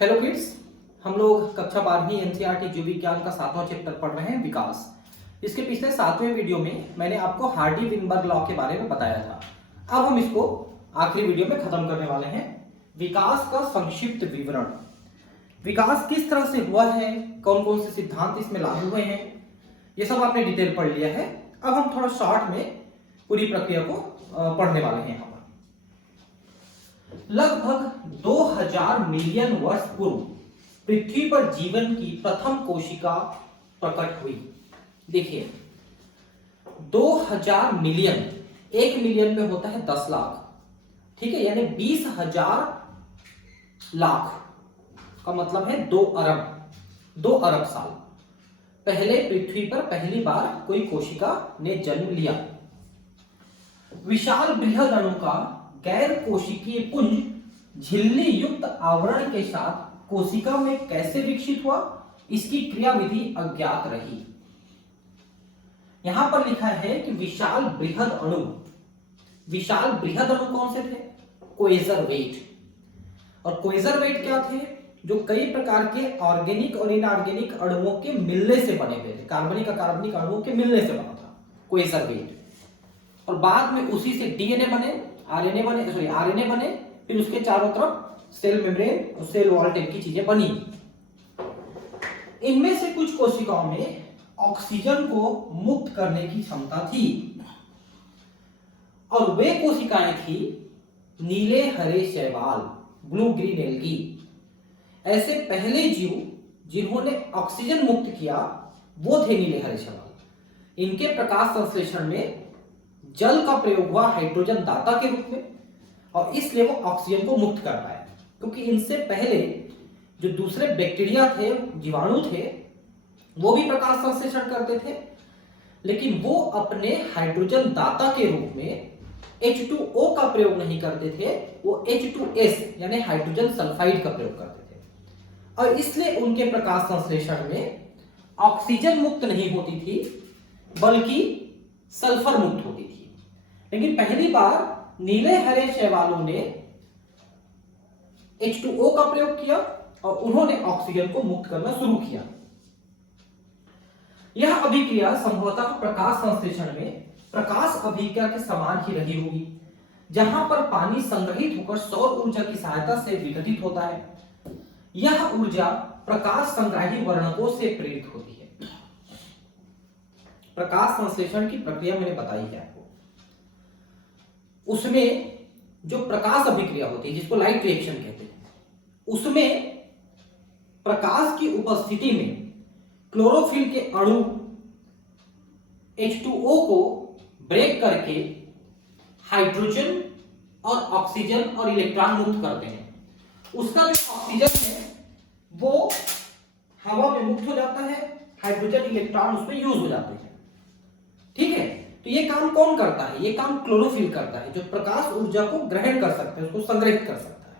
Hello kids, हम लोग कक्षा 12वीं एनसीईआरटी जीव विज्ञान का 7वां चैप्टर पढ़ रहे हैं विकास। इसके पिछले 7वें वीडियो में मैंने आपको हार्डी विनबर्ग लॉ के बारे में बताया था। अब हम इसको आखिरी वीडियो में खत्म करने वाले हैं। विकास का संक्षिप्त विवरण, विकास किस तरह से हुआ है, कौन कौन से सिद्धांत इसमें लागू हुए हैं, ये सब आपने डिटेल पढ़ लिया है। अब हम थोड़ा शॉर्ट में पूरी प्रक्रिया को पढ़ने वाले हैं। यहाँ पर लगभग 2000 मिलियन वर्ष पूर्व पृथ्वी पर जीवन की प्रथम कोशिका प्रकट हुई। देखिए 2000 मिलियन, 1 मिलियन में होता है 10 लाख, ठीक है, यानी 20,000 लाख का मतलब है 2 अरब, 2 अरब साल पहले पृथ्वी पर पहली बार कोई कोशिका ने जन्म लिया। विशाल बृहद अणु का गैर कोशिकीय पुंज झिल्ली युक्त आवरण के साथ कोशिका में कैसे विकसित हुआ, इसकी क्रियाविधि अज्ञात रही। यहां पर लिखा है कि विशाल बृहद अणु, विशाल बृहद अणु कौन से थे? कोएजरवेट। और कोएजरवेट क्या थे? जो कई प्रकार के ऑर्गेनिक और इनऑर्गेनिक अणुओं के मिलने से बने हुए थे, कार्बनिक अकार्बनिक अणुओं के मिलने से बना था कोएजरवेट। और बाद में उसी से डीएनए बने, आरएनए बने, फिर उसके चारों तरफ सेल मेम्ब्रेन और सेल वॉल टाइप की चीजें बनी। इनमें से कुछ कोशिकाओं में ऑक्सीजन को मुक्त करने की क्षमता थी और वे कोशिकाएं थी नीले हरे शैवाल, ब्लू ग्रीन एल्गी। ऐसे पहले जीव जिन्होंने ऑक्सीजन मुक्त किया वो थे नीले हरे शैवाल। इनके प्रकाश संश्लेषण में जल का प्रयोग हुआ हाइड्रोजन दाता के रूप में और इसलिए वो ऑक्सीजन को मुक्त कर पाए, क्योंकि इनसे पहले जो दूसरे बैक्टीरिया थे, जीवाणु थे, वो भी प्रकाश संश्लेषण करते थे, लेकिन वो अपने हाइड्रोजन दाता के रूप में H2O का प्रयोग नहीं करते थे, वो H2S यानी हाइड्रोजन सल्फाइड का प्रयोग करते थे और इसलिए उनके प्रकाश संश्लेषण में ऑक्सीजन मुक्त नहीं होती थी बल्कि सल्फर मुक्त होती थी। लेकिन पहली बार नीले हरे शैवालों ने H2O का प्रयोग किया और उन्होंने ऑक्सीजन को मुक्त करना शुरू किया। यह अभिक्रिया संभवतः प्रकाश संश्लेषण में प्रकाश अभिक्रिया के समान ही रही होगी, जहां पर पानी संग्रहित होकर सौर ऊर्जा की सहायता से विघटित होता है। यह ऊर्जा प्रकाश संग्राही वर्णकों से प्रेरित होती है। प्रकाश संश्लेषण की प्रक्रिया मैंने बताई है आपको। उसमें जो प्रकाश अभिक्रिया होती है, जिसको लाइट रिएक्शन कहते हैं, उसमें प्रकाश की उपस्थिति में क्लोरोफिल के अणु H2O को ब्रेक करके हाइड्रोजन और ऑक्सीजन और इलेक्ट्रॉन मुक्त करते हैं। उसका जो ऑक्सीजन है वो हवा में मुक्त हो जाता है, हाइड्रोजन इलेक्ट्रॉन उसमें यूज हो जाते हैं, ठीक है। तो ये काम कौन करता है? ये काम क्लोरोफिल करता है, जो प्रकाश ऊर्जा को ग्रहण कर सकता है, उसको संग्रहित कर सकता है।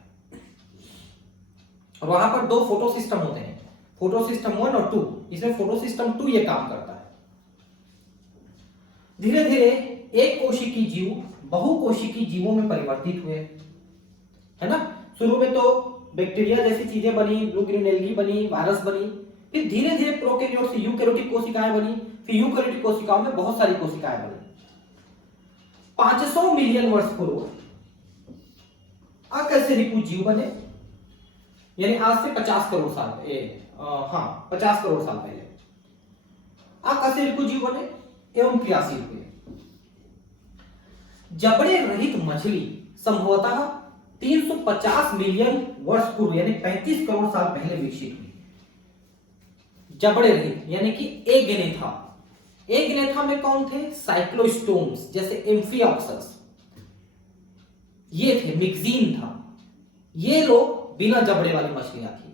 और वहां पर 2 फोटो सिस्टम होते हैं, फोटो सिस्टम 1 और 2। इसमें फोटो सिस्टम 2 ये काम करता है। धीरे धीरे एक कोशिकी जीव बहुकोशिकी जीवों में परिवर्तित हुए, है ना। शुरू में तो बैक्टीरिया जैसी चीजें बनी, ब्लू ग्रीन एल्गी बनी, वायरस बनी, फिर धीरे धीरे प्रोकैरियोट से यूकैरियोटिक कोशिकाएं बनी, फिर यूकैरियोटिक कोशिकाओं में बहुत सारी कोशिकाएं बनी। 500 मिलियन वर्ष पूर्व अकशेरुकी जीव बने, यानी आज से 50 करोड़ साल 50 करोड़ साल पहले अकशेरुकी जीव बने एवं क्रियाशील हुए। जबड़े रहित मछली संभवतः 350 मिलियन वर्ष पूर्व यानी 35 करोड़ साल पहले विकसित हुई। जबड़े रहित यानी कि एगेनेथा। एगेनेथा में कौन थे? साइक्लोस्टोम्स जैसे एम्फिऑक्सस, ये थे। मिक्जीन था। ये लोग बिना जबड़े वाली मछलियां थी,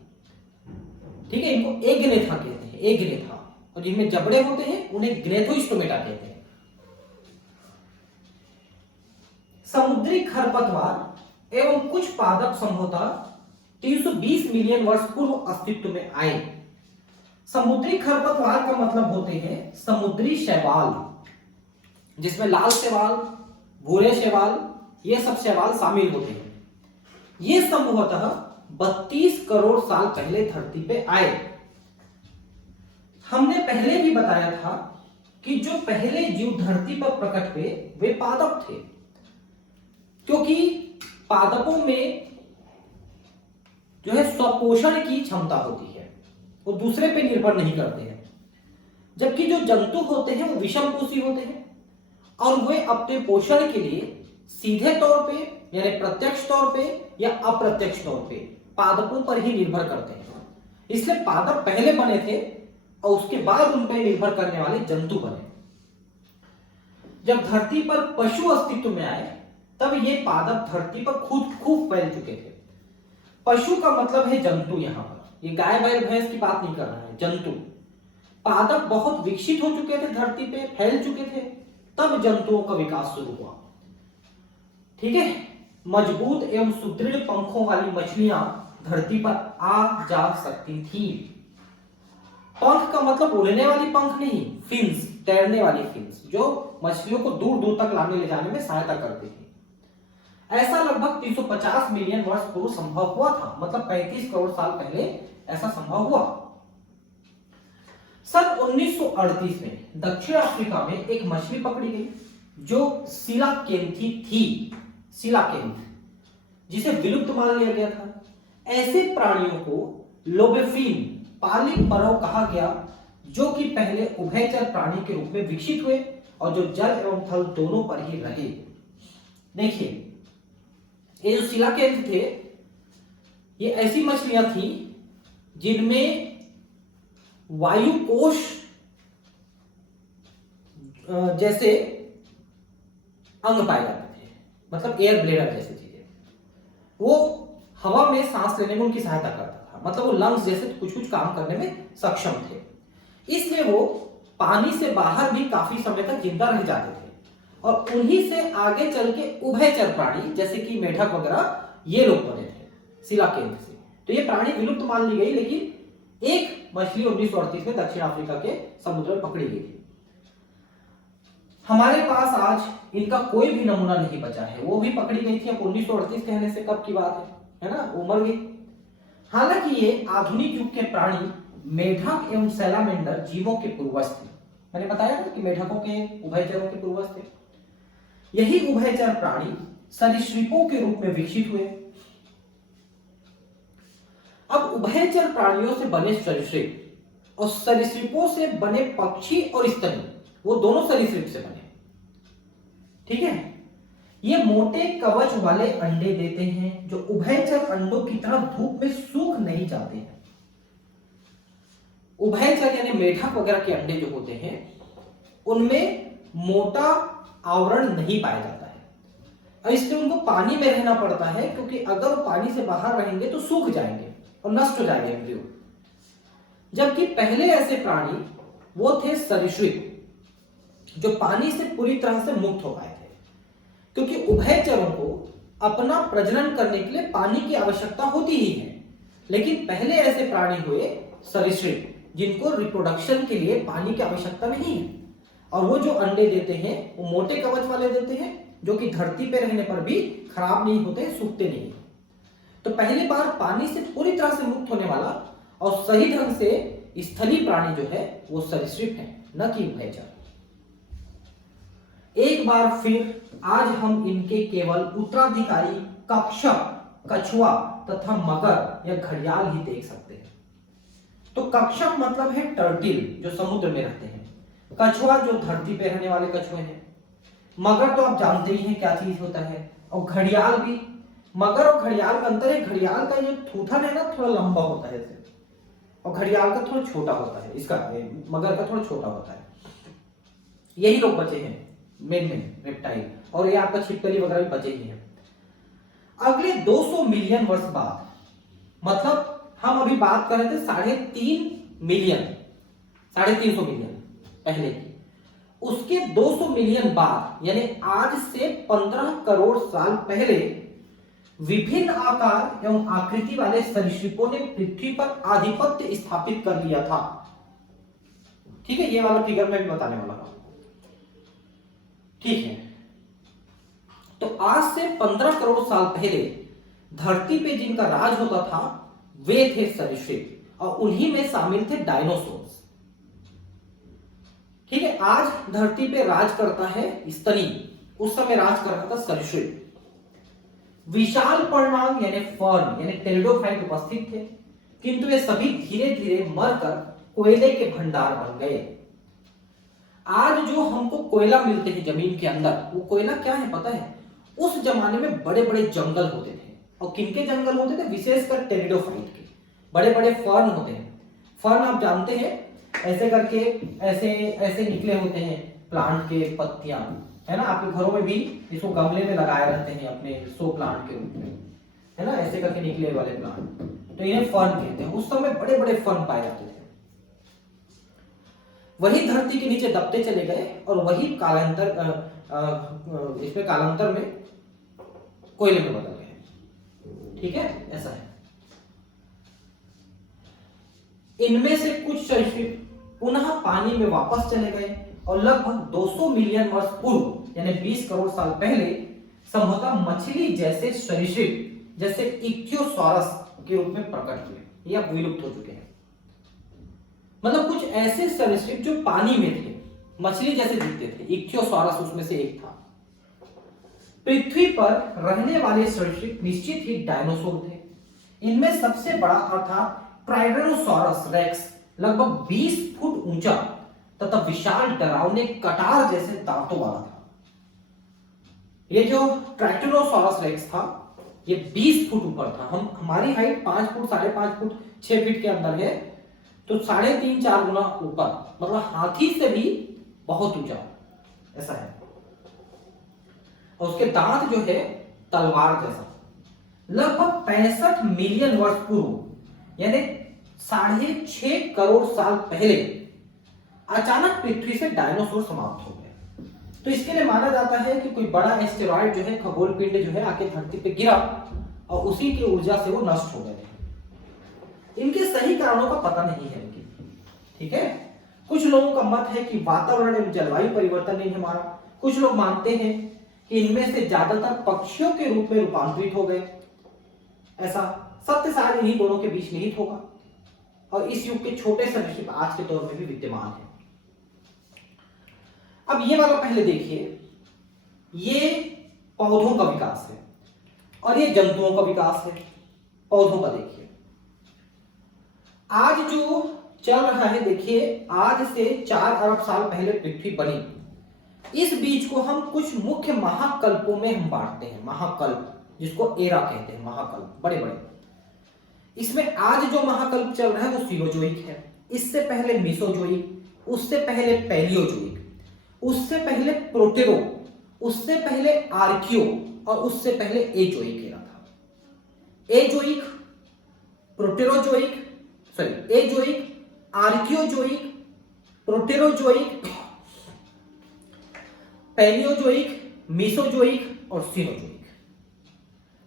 ठीक है। इनको एगेनेथा कहते हैं, एगेनेथा। और जिनमें जबड़े होते हैं उन्हें ग्नेथोस्टोमेटा कहते हैं। समुद्री खरपतवार एवं कुछ पादप संभवतः 320 मिलियन वर्ष पूर्व अस्तित्व में आए। समुद्री खरपतवार का मतलब होते हैं समुद्री शैवाल, जिसमें लाल शैवाल, भूरे शैवाल, ये सब शैवाल शामिल होते हैं। ये संभवतः 32 करोड़ साल पहले धरती पे आए। हमने पहले भी बताया था कि जो पहले जीव धरती पर प्रकट हुए वे पादप थे, क्योंकि पादपों में जो है स्वपोषण की क्षमता होती है, वो दूसरे पे निर्भर नहीं करते हैं। जबकि जो जंतु होते हैं वो विषमपोषी होते हैं और वे अपने पोषण के लिए सीधे तौर पे यानी प्रत्यक्ष तौर पे या अप्रत्यक्ष तौर पे पादपों पर ही निर्भर करते हैं। इसलिए पादप पहले बने थे और उसके बाद उन पर निर्भर करने वाले जंतु बने। जब धरती पर पशु अस्तित्व में आए तब ये पादप धरती पर खुद खूब फैल चुके थे। पशु का मतलब है जंतु, यहां पर ये गाय बैल भैंस की बात नहीं कर रहा है, जंतु। पादप बहुत विकसित हो चुके थे, धरती पे फैल चुके थे, तब जंतुओं का विकास शुरू हुआ। ठीक है, मजबूत एवं सुदृढ़ पंखों वाली मछलियां धरती पर आ जा सकती थी। पंख का मतलब उड़ने वाली पंख नहीं, फिन्स, तैरने वाली फिन्स, जो मछलियों को दूर दूर तक लाने ले जाने में सहायता करती थी। ऐसा लगभग 350 मिलियन वर्ष पूर्व संभव हुआ था, मतलब 35 करोड़ साल पहले ऐसा संभव हुआ। सन 1938 में दक्षिण अफ्रीका में एक मछली पकड़ी गई जो सिलाकेंथी थी, सिलाकेंथ, जिसे विलुप्त मान लिया गया था। ऐसे प्राणियों को लोबेफिन पाली परव कहा गया, जो कि पहले उभयचर प्राणी के रूप में विकसित हुए और जो जल एवं थल दोनों पर ही रहे। देखिए, ये जो सिलाकेंथ थे, ये ऐसी मछलियां थी जिनमें वायु कोश जैसे अंग पाए जाते थे, मतलब एयर ब्लेडर जैसी चीजें। वो हवा में सांस लेने में उनकी सहायता करता था, मतलब वो लंग्स जैसे कुछ कुछ काम करने में सक्षम थे। इसलिए वो पानी से बाहर भी काफी समय तक जिंदा रह जाते थे और उन्हीं से आगे चल के उभयचर प्राणी जैसे कि मेढक वगैरह ये लोग बने थे सिलाकेंथ से। तो ये प्राणी विलुप्त मान ली गई, लेकिन एक मछली 1938 में दक्षिण अफ्रीका के समुद्र में पकड़ी गई थी। हमारे पास आज इनका कोई भी नमूना नहीं बचा है, वो भी पकड़ी गई थी। अब 1938 कहने से कब की बात है ना, वो मर गई। हालांकि ये आधुनिक युग के प्राणी मेढक एवं सैलामेंडर जीवों के पूर्वज थे। मैंने बताया ना कि मेढकों के उभयचरों के पूर्वज थे। यही उभयचर प्राणी सरीसृपों के रूप में विकसित हुए। अब उभयचर प्राणियों से बने सरीसृप और सरीसृपों से बने पक्षी और स्तनी, वो दोनों सरीसृप से बने। ठीक है, ये मोटे कवच वाले अंडे देते हैं जो उभयचर अंडों की तरह धूप में सूख नहीं जाते हैं। उभयचर यानी मेढक वगैरह के अंडे जो होते हैं उनमें मोटा आवरण नहीं पाया जाता है और इसलिए उनको पानी में रहना पड़ता है, क्योंकि अगर वो पानी से बाहर रहेंगे तो सूख जाएंगे और नष्ट हो जाएंगे एम्ब्रियो। जबकि पहले ऐसे प्राणी वो थे सरीसृप जो पानी से पूरी तरह से मुक्त हो पाए थे, क्योंकि उभयचरों को अपना प्रजनन करने के लिए पानी की आवश्यकता होती ही है। लेकिन पहले ऐसे प्राणी हुए सरीसृप जिनको रिप्रोडक्शन के लिए पानी की आवश्यकता नहीं है और वो जो अंडे देते हैं वो मोटे कवच वाले देते हैं, जो कि धरती पे रहने पर भी खराब नहीं होते, सूखते नहीं। तो पहली बार पानी से पूरी तरह से मुक्त होने वाला और सही ढंग से स्थलीय प्राणी जो है वो सरीसृप है, न कि उभयचर। एक बार फिर आज हम इनके केवल उत्तराधिकारी कक्षक, कछुआ तथा मगर या घड़ियाल ही देख सकते हैं। तो कक्षक मतलब है टर्टिल जो समुद्र में रहते हैं, कछुआ जो धरती पे रहने वाले कछुए हैं, मगर तो आप जानते ही हैं क्या चीज होता है, और घड़ियाल भी। मगर और घड़ियाल का अंतर है, घड़ियाल का जो थूथन है ना थोड़ा लंबा होता है ऐसे, और घड़ियाल का थोड़ा छोटा होता है, इसका मगर का थोड़ा छोटा होता है। यही लोग बचे हैं मेन रेप्टाइल, और ये आपका छिपकली वगैरह भी बचे ही हैं। अगले 200 मिलियन वर्ष बाद, मतलब हम अभी बात कर रहे थे 3.5 मिलियन, 350 मिलियन पहले की, उसके 200 मिलियन बाद यानी आज से 15 करोड़ साल पहले विभिन्न आकार एवं आकृति वाले सरीसृपों ने पृथ्वी पर आधिपत्य स्थापित कर लिया था। ठीक है, ये वाला फिगर मैं भी बताने वाला हूं। ठीक है, तो आज से 15 करोड़ साल पहले धरती पे जिनका राज होता था वे थे सरीसृप और उन्हीं में शामिल थे डायनासोर्स। ठीक है, आज धरती पे राज करता है स्तनी, उस समय राज कर रहा था सरीसृप। विशाल पर्णांग यानी फर्न यानी टेरिडोफाइट उपस्थित थे, किंतु ये सभी धीरे धीरे मरकर कोयले के भंडार बन गए। आज जो हमको कोयला मिलते हैं जमीन के अंदर, वो कोयला क्या है पता है? उस जमाने में बड़े बड़े जंगल होते थे। और किनके जंगल होते थे? विशेषकर टेरिडोफाइट के बड़े बड़े फर्न होते हैं। फर्न आप जानते हैं, ऐसे करके ऐसे ऐसे निकले होते हैं प्लांट के पत्तियां, है ना। आपके घरों में भी इसको गमले में लगाए रहते हैं अपने शो प्लांट के रूप में, है ना, ऐसे करके निकले वाले प्लांट, तो इन्हें फर्न कहते हैं। उस समय बड़े बड़े फर्न पाए जाते थे। वही धरती के नीचे दबते चले गए और वही कालांतर इसमें कालांतर में कोयले में बदल गए। ठीक है, ऐसा है। इनमें से कुछ सरीसृप पुनः पानी में वापस चले गए और लगभग 200 मिलियन वर्ष पूर्व यानी 20 करोड़ साल पहले संभवतः मछली जैसे सरीसृप जैसे इक्थियोसॉरस के रूप में प्रकट हुए या विलुप्त हो चुके हैं। मतलब कुछ ऐसे सरीसृप जो पानी में थे, मछली जैसे दिखते थे, इक्थियोसॉरस उसमें से एक था। पृथ्वी पर रहने वाले सरीसृप निश्चित ही डायनासोर थे। इनमें सबसे बड़ा अर्थात ट्राइडेनोसॉरस रेक्स लगभग 20 फुट ऊंचा तथा विशाल डरावने कटार जैसे दांतों वाला था। ये जो ट्राइडेनोसॉरस रेक्स था ये 20 फुट ऊपर था। हमारी हाइट 5 फुट 5.5 फुट 6 फीट के अंदर है, तो 3.5-4 गुना ऊपर, मतलब हाथी से भी बहुत ऊंचा, ऐसा है। और उसके दांत जो है तलवार जैसा। लगभग 65 मिलियन वर्ष पूर्व यानी 6.5 करोड़ साल पहले अचानक पृथ्वी से डायनासोर समाप्त हो गए। तो इसके लिए माना जाता है कि कोई बड़ा एस्टेरॉयड जो है, खगोल पिंड जो है, आके धरती पे गिरा और उसी की ऊर्जा से वो नष्ट हो गए। इनके सही कारणों का पता नहीं है इनकी। ठीक है, कुछ लोगों का मत है कि वातावरण एवं जलवायु परिवर्तन ने हमारा, कुछ लोग मानते हैं कि इनमें से ज्यादातर पक्षियों के रूप में रूपांतरित हो गए। ऐसा सत्य शायद इन्हीं दोनों के बीच निहित होगा और इस युग के छोटे सरीसृप आज के दौर में भी विद्यमान है। अब ये वाला पहले देखिए, ये पौधों का विकास है और ये जंतुओं का विकास है। पौधों का देखिए, आज जो चल रहा है, देखिए आज से 4 अरब साल पहले पृथ्वी बनी। इस बीच को हम कुछ मुख्य महाकल्पों में हम बांटते हैं। महाकल्प जिसको एरा कहते हैं, महाकल्प बड़े बड़े। इसमें आज जो महाकल्प चल रहा है वो सीनोजोइक है। इससे पहले मीसोजोइक, उससे पहले पैलियोजोइक, उससे पहले प्रोटेरो, उससे पहले आर्कियो और उससे पहले एजोइक एरा था। Azoic, Proterozoic, Azoic, Archaeozoic, Proterozoic, Palaeozoic, Mesozoic और सीनोजोइक।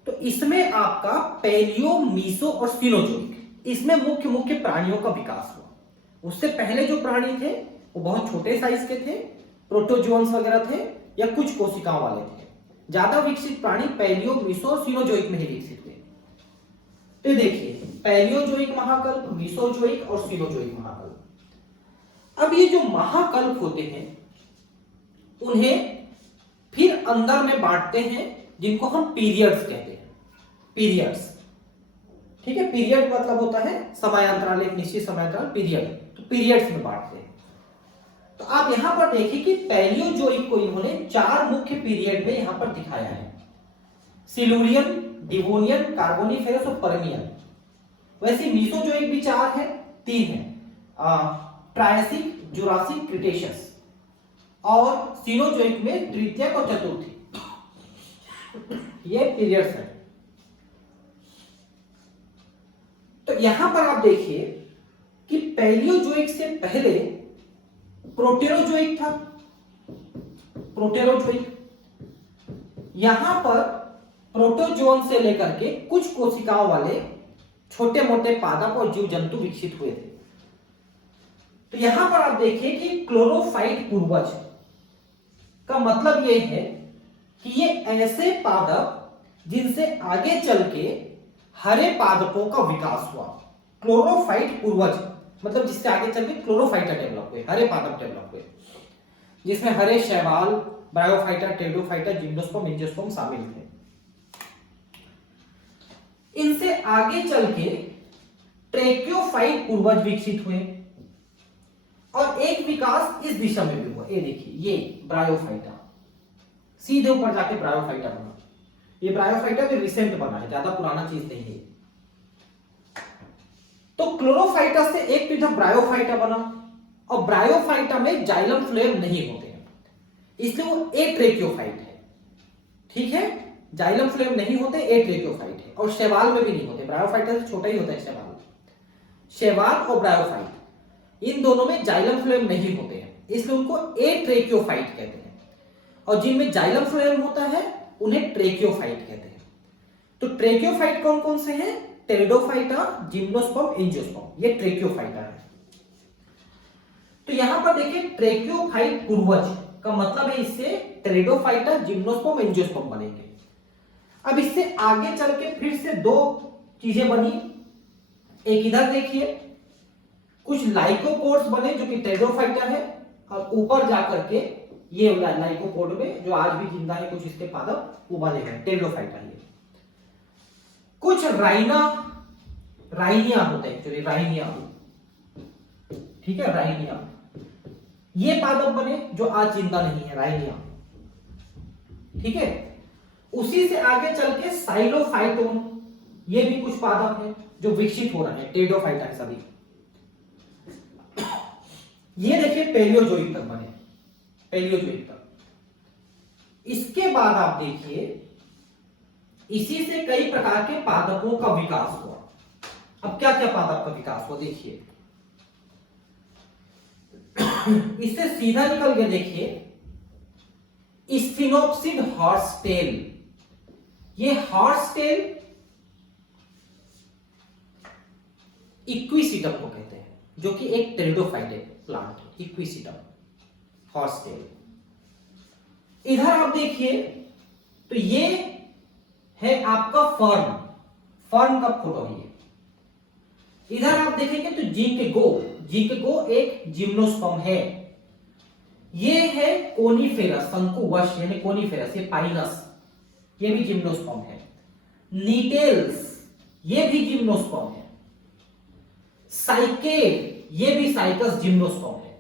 तो इसमें आपका पैलियो, मीसो और सीनोजोइक, इसमें मुख्य मुख्य प्राणियों का विकास हुआ। उससे पहले जो प्राणी थे वो बहुत छोटे साइज के थे, प्रोटोजोन्स वगैरह थे या कुछ कोशिकाओं वाले थे। ज्यादा विकसित प्राणी पैलियो, मीसो और सीनोजोइक में ही विकसित हुए। तो देखिए, पैलियोजोइक महाकल्प, मीसोजोइक और सीनोजोइक महाकल्प। अब ये जो महाकल्प होते हैं उन्हें फिर अंदर में बांटते हैं जिनको हम पीरियड्स कहते हैं। पीरियड्स, ठीक है, पीरियड मतलब होता है समयांतराल, एक निश्चित समयांतराल, पीरियड। तो पीरियड्स में बांटते हैं। तो आप यहां पर देखिए कि पैलियोजोइक को इन्होंने 4 मुख्य पीरियड में यहां पर दिखाया है। सिलूरियन, डिवोनियन, कार्बोनिफेरस और पर्मियन। वैसे मीसोजोइक भी 4 है, 3 है, ट्रायसिक, जुरासिक, क्रिटेशियस। और सीनोजोइक में तृतीयक और चतुर्थी। ये पीरियड्स है। तो यहां पर आप देखिए कि पैलियोजोइक से पहले प्रोटेरोजोइक था। प्रोटेरोजोइक, यहां पर प्रोटोजोन से लेकर के कुछ कोशिकाओं वाले छोटे मोटे पादप और जीव जंतु विकसित हुए थे। तो यहां पर आप देखिए कि क्लोरोफाइट पूर्वज का मतलब यह है कि ये ऐसे पादप जिनसे आगे चल के हरे पादपों का विकास हुआ। क्लोरोफाइट पूर्वज मतलब जिससे आगे चल के क्लोरोफाइटा डेवलप हुए, हरे पादप डेवलप हुए, जिसमें हरे शैवाल, ब्रायोफाइटा, टेरिडोफाइटा, जिम्नोस्पर्म, एंजियोस्पर्म शामिल थे। इनसे आगे चल के ट्रेक्योफाइट पूर्वज विकसित हुए और एक विकास इस दिशा में भी हुआ। ये देखिए, ये ब्रायोफाइटा, सीधे ऊपर जाके ब्रायोफाइटा बना। ये ब्रायोफाइटा भी रिसेंट बना है, ज्यादा पुराना चीज नहीं है। तो क्लोरोफाइटा से एक तो इधर ब्रायोफाइटा बना, और ब्रायोफाइटा में जाइलम फ्लोएम नहीं होते हैं, इसलिए वो एट्रेक्योफाइट है। ठीक है, जाइलम फ्लोएम नहीं होते, एट्रेक्योफाइट है। और शैवाल में भी नहीं होते, ब्रायोफाइटा से छोटा ही होता है शैवाल। शैवाल और ब्रायोफाइट इन दोनों में जाइलम फ्लोएम नहीं होते हैं, इसलिए उनको एट्रेक्योफाइट कहते हैं। और जिनमें जाइलम फ्लोएम होता है उन्हें ट्रेक्योफाइट कहते हैं। तो ट्रेक्योफाइट कौन कौन से हैं? टेरिडोफाइटा, जिम्नोस्पर्म, एंजियोस्पर्म, ये ट्रेक्योफाइटा है। तो यहां पर देखिए ट्रेक्योफाइट पूर्वज का मतलब है इससे टेरिडोफाइटा, जिम्नोस्पर्म, एंजियोस्पर्म बनेंगे। अब इससे आगे चल के फिर से दो चीजें बनी। एक इधर देखिए, कुछ लाइकोपोड्स बने जो कि टेरिडोफाइटा है, और ऊपर जाकर के ये लाइकोपोड में जो आज भी जिंदा है कुछ इसके पादप वो बने हैं, टेरिडोफाइटा है। कुछ राइनिया होते हैं, एक्चुअली राइनिया, ठीक है, राइनिया, ये पादप बने जो आज जिंदा नहीं है, राइनिया। ठीक है, उसी से आगे चल के साइलोफाइटोन, ये भी कुछ पादप है जो विकसित हो रहे हैं, टेरिडोफाइटा है सभी। ये देखिए पैलियोजोइक तक बने, पैलियोजोइक तक। इसके बाद आप देखिए इसी से कई प्रकार के पादपों का विकास हुआ। अब क्या क्या पादप का विकास हुआ देखिए, इससे सीधा निकल के देखिए स्फिनोप्सिड हॉर्सटेल। ये हॉर्सटेल इक्विसिटम को कहते हैं, जो कि एक टेरिडोफाइट प्लांट है, इक्विसिटम हॉर्सटेल। इधर आप देखिए तो ये है आपका फर्न, फर्न का फोटो है। इधर आप देखेंगे तो जिंकगो एक जिम्नोस्पर्म है। ये है कोनीफेरस, शंकुवश यानी कोनीफेरस, ये पाइनस, ये भी जिम्नोस्पर्म है। नीटेल्स, ये भी जिम्नोस्पर्म है। साइकेड, ये भी साइकस जिम्नोस्पर्म है।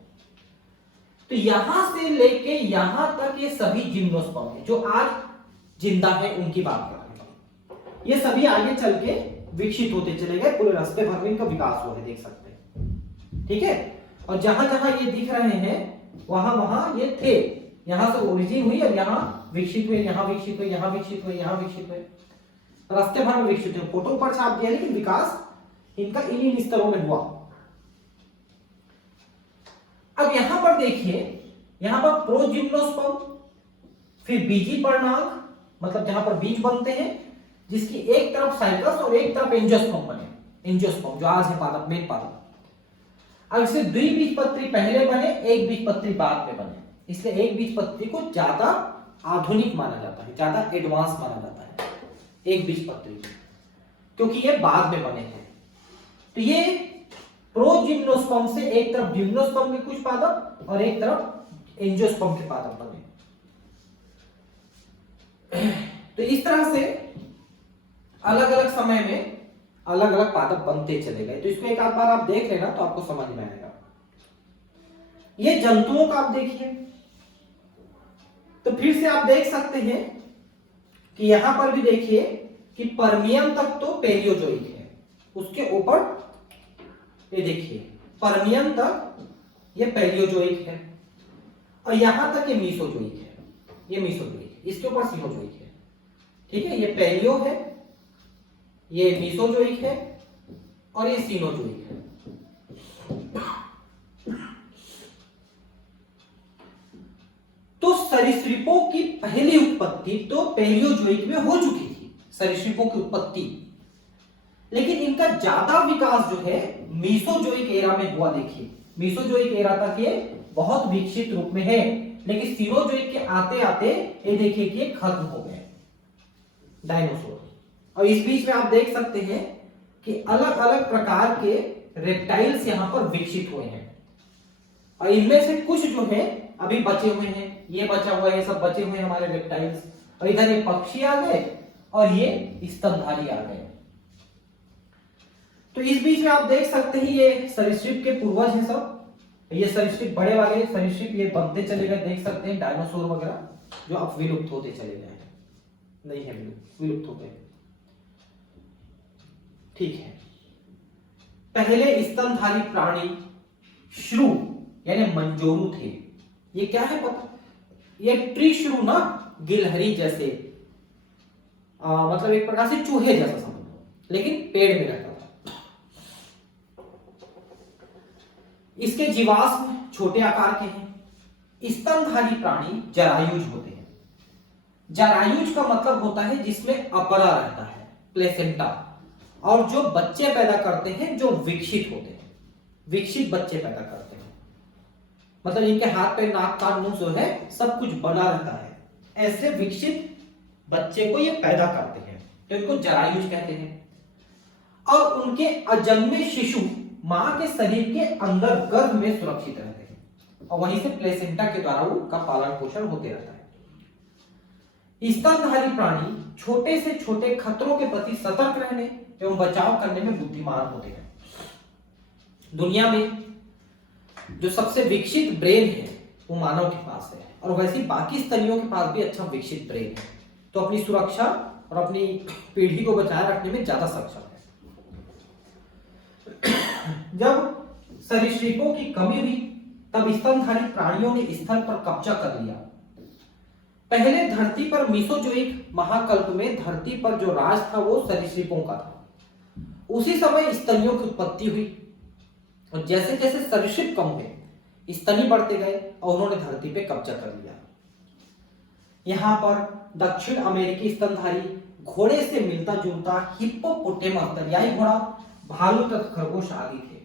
तो यहां से लेके यहां तक ये सभी जिम्नोस्पर्म है जो आज जिंदा है, उनकी बात कर रहे हैं। ये सभी आगे चल के विकसित होते चले गए, पूरे रास्ते भर में इनका विकास हुआ है, देख सकते हैं। ठीक है, और जहां जहां ये दिख रहे हैं वहां वहां ये थे, यहां से ओरिजिन हुई और यहां विकसित हुए, यहां विकसित हुए, यहां विकसित हुए, यहां विकसित हुए, रास्ते भर में विकसित हुए। फोटो पर छाप दिया, लेकिन विकास इनका इन्हीं स्तरों में हुआ। अब यहां पर देखिए, यहां पर प्रोजिम्नोस्पर्म, फिर बीजी पर्णांग, मतलब जहां पर बीज बनते हैं, जिसकी एक तरफ साइकस और एक तरफ एंजियोस्पर्म बने, एंजियोस्पर्म जो आज है पादप, मेन पादप। अब इससे द्विबीजपत्री पहले बने, एक बीजपत्री बाद में बने, इसलिए एक बीजपत्री को ज्यादा आधुनिक माना जाता है, ज्यादा एडवांस माना जाता है एक बीजपत्री, क्योंकि ये बाद में बने हैं। तो ये प्रोजिम्नोस्पर्म से एक तरफ जिम्नोस्पर्म के कुछ पादप और एक तरफ एंजियोस्पर्म के पादप बने। तो इस तरह से अलग अलग समय में अलग अलग पादप बनते चले गए। तो इसको एक आध बार आप देख लेना तो आपको समझ में आएगा। ये जंतुओं का आप देखिए, तो फिर से आप देख सकते हैं कि यहां पर भी देखिए कि पर्मियन तक तो पैलियोजोइक है, उसके ऊपर ये देखिए पर्मियन तक ये पैलियोजोइक है, और यहां तक ये मीसोजोइक है, ये मीसोजोइक, इसके ऊपर सीनोजोइक है। ठीक है, ये पैलियो है, ये मीसोजोइक है, और ये सीनोजोइक है। तो सरीसृपों की पहली उत्पत्ति तो पैलियोजोइक में हो चुकी थी, सरीसृपों की उत्पत्ति, लेकिन इनका ज्यादा विकास जो है मीसोजोइक एरा में हुआ। देखिए मीसोजोइक एरा तक ये बहुत विकसित रूप में है, लेकिन सीनोजोइक के आते आते ये देखिए कि खत्म हो गए। डायनासोर। और इस बीच में आप देख सकते हैं कि अलग अलग प्रकार के रेप्टाइल्स यहाँ पर विकसित हुए हैं, और इनमें से कुछ जो है अभी बचे हुए हैं, ये बचा हुआ है, ये सब बचे हुए हैं हमारे रेप्टाइल्स। और इधर ये पक्षी आ गए और ये स्तनधारी आ गए। तो इस बीच में आप देख सकते हैं ये सरीसृप के पूर्वज हैं सब। ये सरीसृप बड़े वाले सरीसृप ये बनते चले गए, देख सकते हैं डायनासोर वगैरह जो अब विलुप्त होते चले गए हैं, नहीं है विलुप्त हो गए। ठीक है, पहले स्तनधारी प्राणी श्रू यानी मंजोरू थे। ये क्या है पता? ये ट्री श्रू ना, गिलहरी जैसे मतलब एक प्रकार से चूहे जैसा समझ लो, लेकिन पेड़ में रहता था। इसके जीवाश्म छोटे आकार के हैं। स्तनधारी प्राणी जरायुज होते हैं। जरायुज का मतलब होता है जिसमें अपरा रहता है, प्लेसेंटा, और जो बच्चे पैदा करते हैं जो विकसित होते हैं, विकसित बच्चे पैदा करते हैं, मतलब इनके हाथ पे नाक कान मुंह जो है सब कुछ बना रहता है, ऐसे विकसित बच्चे को ये पैदा करते हैं, तो इनको जरायुज कहते हैं। और उनके अजन्मे शिशु मां के शरीर के अंदर गर्भ में सुरक्षित रहते हैं, और वहीं से प्लेसेंटा के द्वारा उनका पालन पोषण होते रहता है। स्तनधारी प्राणी छोटे से छोटे खतरों के प्रति सतर्क रहने एवं बचाव करने में बुद्धिमान होते हैं। दुनिया में जो सबसे विकसित ब्रेन है वो मानव के पास है, और वैसे बाकी स्तनियों के पास भी अच्छा विकसित ब्रेन है, तो अपनी सुरक्षा और अपनी पीढ़ी को बचाए रखने में ज्यादा सक्षम है। जब सरीसृपों की कमी हुई तब स्तनधारी प्राणियों ने स्थल पर कब्जा कर लिया। पहले धरती पर मीसोजोइक महाकल्प में धरती पर जो राज था वो सरीसृपों का था। उसी समय स्तनियों की उत्पत्ति हुई, और जैसे जैसे सरीसृप कम हुए स्तनी बढ़ते गए और उन्होंने धरती पे कब्जा कर लिया। यहाँ पर दक्षिण अमेरिकी स्तनधारी घोड़े से मिलता जुलता हिप्पोपोटेमस दरियाई घोड़ा, भालू तथा खरगोश आदि थे।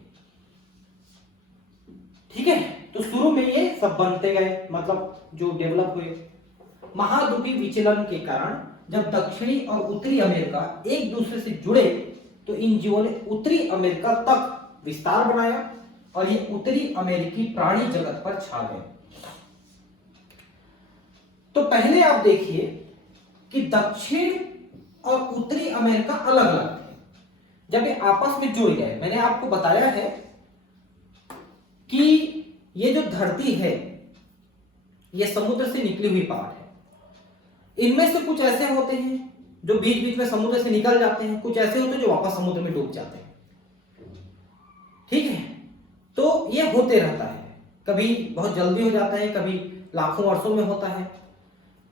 ठीक है, तो शुरू में ये सब बनते गए, मतलब जो डेवलप हुए। महाद्वीपीय विचलन के कारण जब दक्षिणी और उत्तरी अमेरिका एक दूसरे से जुड़े तो इन जीवों ने उत्तरी अमेरिका तक विस्तार बनाया, और ये उत्तरी अमेरिकी प्राणी जगत पर छा गए। तो पहले आप देखिए कि दक्षिण और उत्तरी अमेरिका अलग अलग थे। जब ये आपस में जुड़ गए, मैंने आपको बताया है कि ये जो धरती है ये समुद्र से निकली हुई पार्ट है। इनमें से कुछ ऐसे होते हैं जो बीच बीच में समुद्र से निकल जाते हैं, कुछ ऐसे होते हैं जो वापस समुद्र में डूब जाते हैं। ठीक है, तो ये होते रहता है, कभी बहुत जल्दी हो जाता है, कभी लाखों वर्षों में होता है।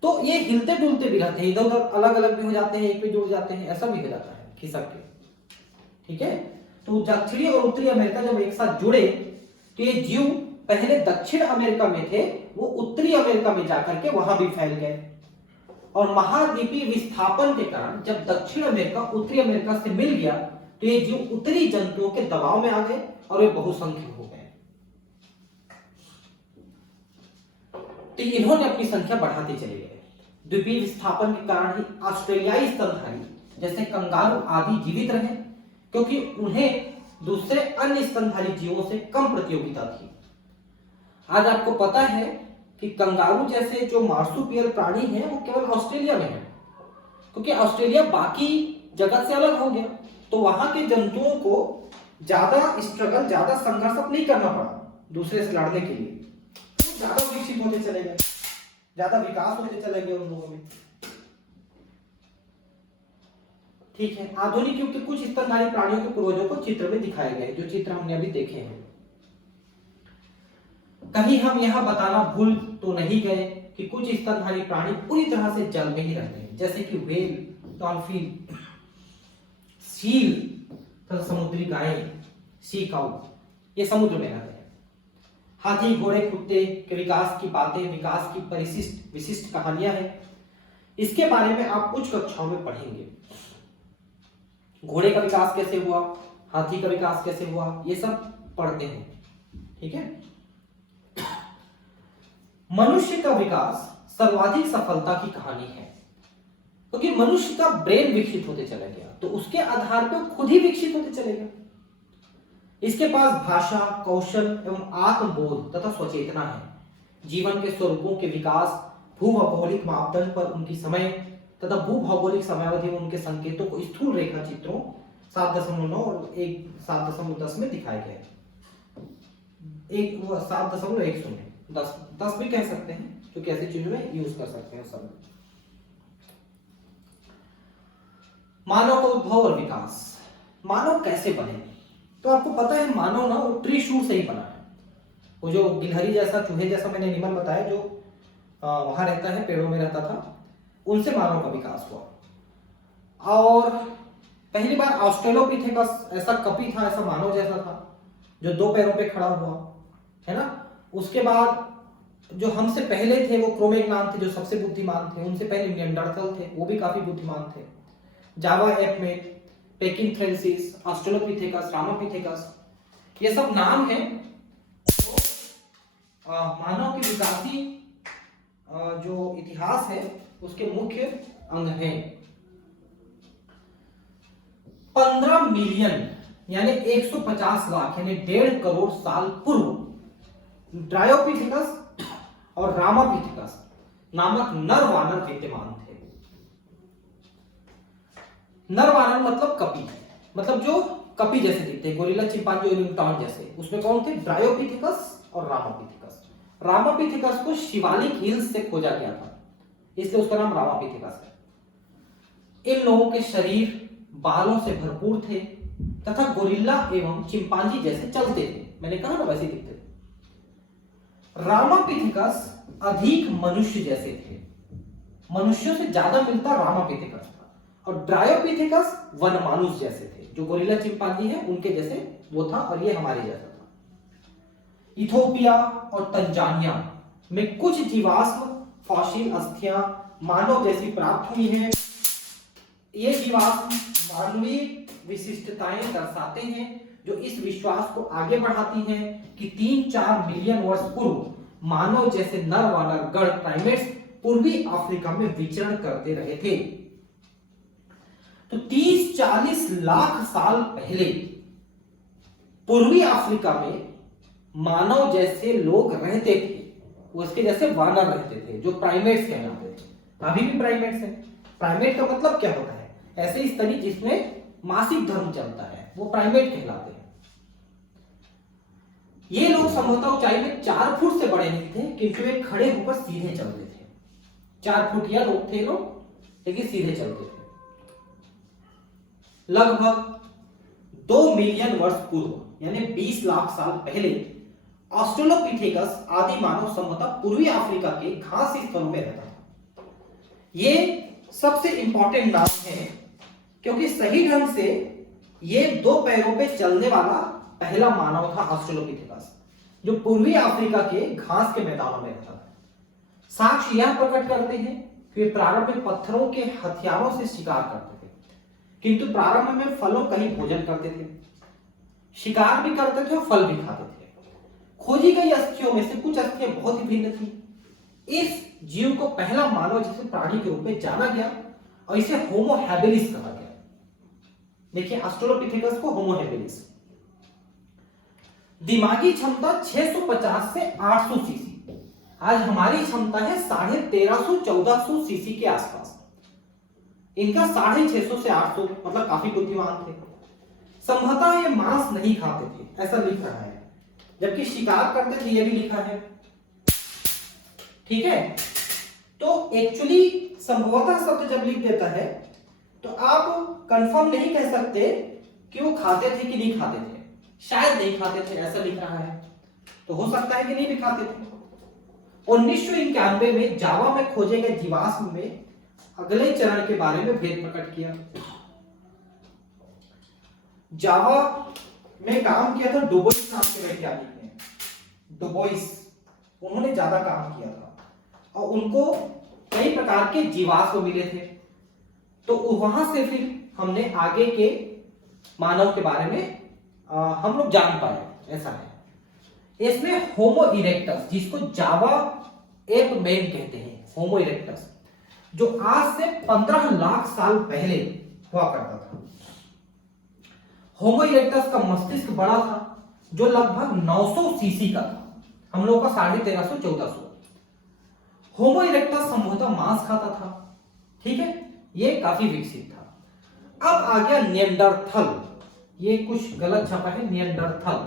तो ये हिलते डुलते भी रहते हैं, इधर उधर अलग अलग भी हो जाते हैं, एक पे जुड़ जाते हैं, ऐसा भी हो जाता है खिसक के। ठीक है, तो दक्षिणी और उत्तरी अमेरिका जब एक साथ जुड़े तो ये जीव पहले दक्षिण अमेरिका में थे, वो उत्तरी अमेरिका में जाकर के वहां भी फैल गए, और महाद्वीपीय विस्थापन के कारण जब दक्षिण अमेरिका उत्तरी अमेरिका से मिल गया तो ये जीव उत्तरी जंतुओं के दबाव में आ गए और वे बहुसंख्यक हो गए। तो इन्होंने अपनी संख्या बढ़ाते चले गए। द्वीपीय विस्थापन के कारण ही ऑस्ट्रेलियाई स्तनधारी जैसे कंगारू आदि जीवित रहे, क्योंकि उन्हें दूसरे अन्य स्तनधारी जीवों से कम प्रतियोगिता थी। आज आपको पता है कि कंगारू जैसे जो मार्सुपियल प्राणी हैं वो केवल ऑस्ट्रेलिया में है, क्योंकि ऑस्ट्रेलिया बाकी जगत से अलग हो गया, तो वहां के जंतुओं को ज्यादा स्ट्रगल, ज्यादा संघर्ष नहीं करना पड़ा दूसरे से लड़ने के लिए, तो ज्यादा विकसित होते चले गए, ज्यादा विकास होते चले गए उन लोगों में। ठीक है, आधुनिक युग के कुछ स्तनधारी प्राणियों के पूर्वजों को चित्र में दिखाए गए, जो चित्र हमने अभी देखे हैं। कहीं हम यह बताना भूल तो नहीं गए कि कुछ स्तनधारी प्राणी पूरी तरह से जल में ही रहते हैं, जैसे कि व्हेल, डॉल्फिन, सील तथा समुद्री गायें, सी काऊ, ये समुद्र में रहते हैं। हाथी, घोड़े, कुत्ते के विकास की बातें, विकास की परिशिष्ट विशिष्ट कहानियां हैं। इसके बारे में आप कुछ कक्षाओं में पढ़ेंगे। घोड़े का विकास कैसे हुआ, हाथी का विकास कैसे हुआ, ये सब पढ़ते हैं। ठीक है, मनुष्य का विकास सर्वाधिक सफलता की कहानी है। क्योंकि मनुष्य का ब्रेन विकसित होते चला गया तो उसके आधार पर खुद ही विकसित होते चले गया। इसके पास भाषा, कौशल एवं आत्मबोध तथा स्वचेतना है। जीवन के स्वरूपों के विकास, भूभौगोलिक मापदंड पर उनकी समय तथा भूभौगोलिक समयावधि में उनके संकेतों को स्थूल रेखा चित्रों 7.9 और 7.10 में दिखाए गए। 7.10 10 भी कह सकते हैं, क्योंकि ऐसी चीजों में यूज कर सकते हैं सब। मानव का उद्भव और विकास। मानव कैसे बने? तो आपको पता है मानव ना वो ट्री शूट से ही बना है। वो जो गिलहरी जैसा, चूहे जैसा मैंने एनिमल बताया जो वहां रहता है, पेड़ों में रहता था, उनसे मानव का विकास हुआ। और पहली बार ऑस्ट्रेलोपिथेकस ऐसा कपी था, ऐसा मानव जैसा था जो 2 पैरों पे खड़ा हुआ, है ना। उसके बाद जो हमसे पहले थे वो क्रोमैग्नान थे, जो सबसे बुद्धिमान थे। उनसे पहले निएंडरथल थे, वो भी काफी बुद्धिमान थे। जावा एप में पेकिन्थ्रेंसिस, ऑस्ट्रेलोपिथेकस, रामापिथेकस, ये सब नाम हैं तो मानव के विकासी जो इतिहास है उसके मुख्य अंग हैं। 15 मिलियन यानी 150 लाख यानी 1.5 करोड़ साल पूर्व ड्रायोपिथेकस और रामापिथेकस नामक नर वानर विद्यमान थे। नर वानर मतलब कपी, मतलब जो कपी जैसे दिखते हैं, गोरिल्ला, चिंपांजी, ओरिंगटन जैसे। उसमें कौन थे? ड्रायोपिथेकस और रामापिथेकस। रामापिथेकस को शिवालिक हिल्स से खोजा गया था, इसलिए उसका नाम रामापिथेकस है। इन लोगों के शरीर बालों से भरपूर थे तथा गोरिल्ला एवं चिंपांजी जैसे चलते थे। मैंने कहा ना वैसे दिखते थे। रामापिथेकस अधिक मनुष्य जैसे थे, मनुष्यों से ज्यादा मिलता रामापिथेकस था। और ड्रायोपिथेकस वनमानुष जैसे थे, जो गोरिल्ला चिंपांजी है उनके जैसे वो था, और ये हमारे जैसा था। इथोपिया और तंजानिया में कुछ जीवाश्म फॉसिल अस्थियां मानव जैसी प्राप्त हुई हैं। ये जीवाश्म मानवीय विशिष्टताएं दर्शाते हैं, जो इस विश्वास को आगे बढ़ाती हैं कि 3-4 मिलियन वर्ष पूर्व मानव जैसे नर वानर गण प्राइमेट्स पूर्वी अफ्रीका में विचरण करते रहे थे। तो 30-40 लाख साल पहले पूर्वी अफ्रीका में मानव जैसे लोग रहते थे, उसके जैसे वानर रहते थे, जो प्राइमेट्स कहलाते थे। अभी भी प्राइमेट्स हैं। प्राइमेट का मतलब क्या होता है? ऐसे स्तनी जिसमें मासिक धर्म चलता है, वो प्राइमेट कहलाते हैं। ये लोग संभवतः ऊंचाई में 4 फुट से बड़े नहीं थे, क्योंकि वे खड़े होकर सीधे चलते थे। 4 फुटिया लोग थे लोग, लेकिन सीधे चलते थे। लगभग 2 मिलियन वर्ष पूर्व यानी 20 लाख साल पहले ऑस्ट्रेलोपिथेकस आदि मानव संभवतः पूर्वी अफ्रीका के घास स्थलों में रहता था। ये सबसे इंपॉर्टेंट नाम है, क्योंकि सही ढंग से ये 2 पैरों पे चलने वाला पहला मानव था ऑस्ट्रेलोपिथेकस, जो पूर्वी अफ्रीका के घास के मैदानों में रहता था। साक्ष्य यह प्रकट करते हैं कि वे प्रारंभ में पत्थरों के हथियारों से शिकार करते थे, किंतु प्रारंभ में फलों का ही भोजन करते थे, शिकार भी करते थे और फल भी खाते थे। खोजी गई अस्थियों में से कुछ अस्थियां बहुत ही भिन्न थी। इस जीव को पहला मानव जैसे प्राणी के रूप में जाना गया और इसे होमो हैबिलिस कहा गया। देखिए ऑस्ट्रेलोपिथेकस को होमो हैबिलिस। दिमागी क्षमता 650 से 800 सीसी। आज हमारी क्षमता है 1350-1400 सीसी के आसपास। इनका 650 से 800, मतलब काफी बुद्धिमान थे। संभवतः ये मांस नहीं खाते थे, ऐसा लिख रहा है, जबकि शिकार करते थे, ये भी लिखा है। ठीक है, तो एक्चुअली संभवतः शब्द जब लिख देता है तो आप कंफर्म नहीं कह सकते कि वो खाते थे कि नहीं खाते थे। शायद नहीं खाते थे, ऐसा लिख रहा है, तो हो सकता है कि नहीं भी खाते थे। 1991 में जावा में खोजे गए जीवाश्म में अगले चरण के बारे में भेद प्रकट किया। जावा में काम किया था डुबोइस नाम के वैज्ञानिक ने। डुबोइस, उन्होंने ज्यादा काम किया था और उनको कई प्रकार के जीवाश्म मिले थे। तो वहां से फिर हमने आगे के मानव के बारे में हम लोग जान पाए, ऐसा है। इसमें होमो इरेक्टस, जिसको जावा एप मैन कहते हैं, होमो इरेक्टस, जो आज से 15 लाख साल पहले हुआ करता था। होमो इरेक्टस का मस्तिष्क बड़ा था, जो लगभग 900 सीसी का था। हम लोगों का 1350-1400। होमो इरेक्टस संभवतः मांस खाता था। ठीक है, ये काफी विकसित था। अब आ गया निएंडरथल। ये कुछ गलत छपा है, निएंडरथल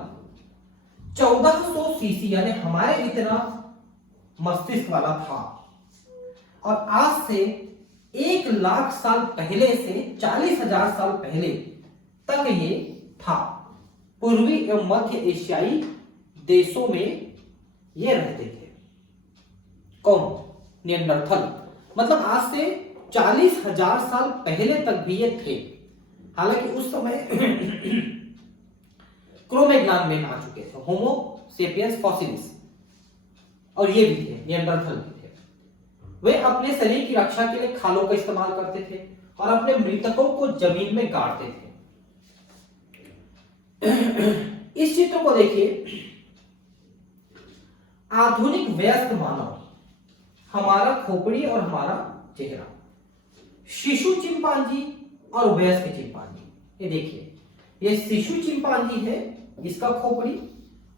1400 सीसी यानी हमारे इतना मस्तिष्क वाला था। और आज से 1 लाख साल पहले से 40,000 साल पहले तक ये था। पूर्वी एवं मध्य एशियाई देशों में ये रहते थे। कौन? निएंडरथल। मतलब आज से 40,000 साल पहले तक भी ये थे। हालांकि उस समय क्रोमैग्नॉन में आ चुके थे, होमो सेपियंस फॉसिलिस, और ये भी थे, निएंडरथल भी थे। वे अपने शरीर की रक्षा के लिए खालों का इस्तेमाल करते थे और अपने मृतकों को जमीन में गाड़ते थे। इस चित्र को देखिए। आधुनिक वयस्क मानव, हमारा खोपड़ी और हमारा चेहरा। शिशु चिंपांजी और वयस्क चिंपांजी। ये देखिए, ये शिशु चिंपांजी है, इसका खोपड़ी,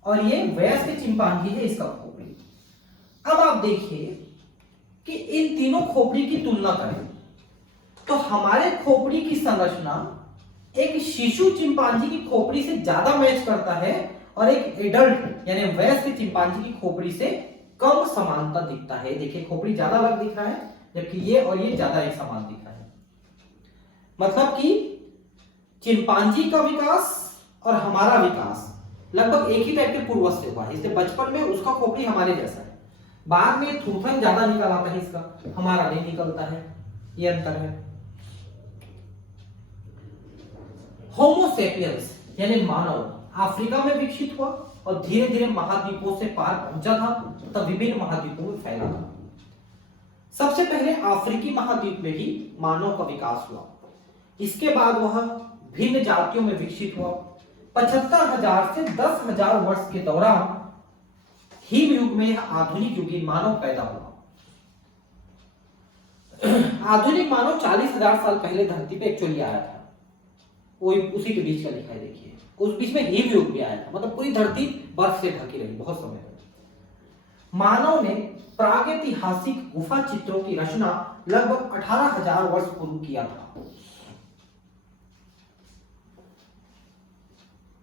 और ये वयस्क चिंपांजी है, इसका खोपड़ी। अब आप देखिए कि इन तीनों खोपड़ी की तुलना करें तो हमारे खोपड़ी की संरचना एक शिशु चिंपांजी की खोपड़ी से ज्यादा मैच करता है और एक एडल्ट यानी वयस्क चिंपांजी की खोपड़ी से कम समानता दिखता है। देखिए, खोपड़ी ज्यादा अलग दिख रहा है, जबकि ये और ये ज्यादा एक समान दिख रहा है। मतलब कि चिंपांजी का विकास और हमारा विकास लगभग एक ही टाइप के पूर्वज से हुआ है। इसलिए बचपन में उसका खोपड़ी हमारे जैसा है, बाद में थूथन ज्यादा निकल आता है इसका, हमारा नहीं निकलता है। ये अंतर है। होमो सेपियंस यानी मानव अफ्रीका में विकसित हुआ और धीरे धीरे महाद्वीपों से पार पहुंचा था, तब विभिन्न महाद्वीपों में फैला था। सबसे पहले अफ्रीकी महाद्वीप में ही मानव का विकास हुआ। इसके बाद वह भिन्न जातियों में विकसित हुआ। 75,000 से 10,000 वर्ष के दौरान हिम युग में आधुनिक युगीन मानव पैदा हुआ। आधुनिक मानव 40,000 साल पहले धरती पे एक्चुअली आया था। वो उसी के बीच का लिखा है, देखिए, उस बीच में हिम युग भी आया था। मतलब पूरी धरती बर्फ से ढकी रही बहुत समय तक। मानव ने प्रागैतिहासिक गुफा चित्रों की रचना लगभग 18,000 वर्ष पूर्व किया था।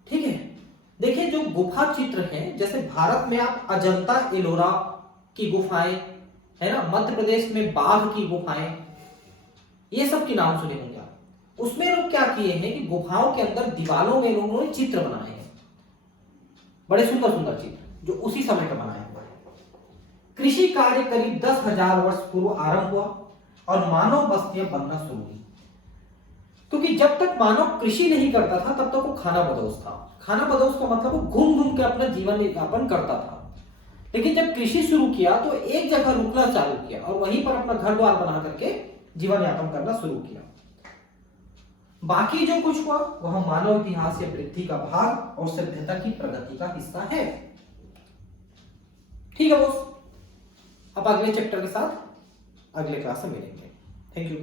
ठीक है, देखिए, जो गुफा चित्र हैं, जैसे भारत में आप अजंता एलोरा की गुफाएं है ना, मध्य प्रदेश में बाघ की गुफाएं, ये सब के नाम सुने होंगे आप। उसमें लोग क्या किए हैं कि गुफाओं के अंदर दीवालों में लोगों ने चित्र बनाए हैं, बड़े सुंदर सुंदर चित्र, जो उसी समय का बनाया हुआ है। कृषि कार्य करीब 10,000 वर्ष पूर्व आरंभ हुआ और मानव बस्तियां बनना शुरू हुई। क्योंकि जब तक मानव कृषि नहीं करता था तब तक वो खाना बदोश था। खाना बदोश का मतलब वो घूम घूम के अपना जीवन यापन करता था। लेकिन जब कृषि शुरू किया तो एक जगह रुकना चालू किया और वहीं पर अपना घर द्वार बना करके जीवन यापन करना शुरू किया। बाकी जो कुछ हुआ वह मानव इतिहास या वृद्धि का भाग और सभ्यता की प्रगति का हिस्सा है। ठीक है दोस्त, अब अगले चैप्टर के साथ अगले क्लास में मिलेंगे। Thank you.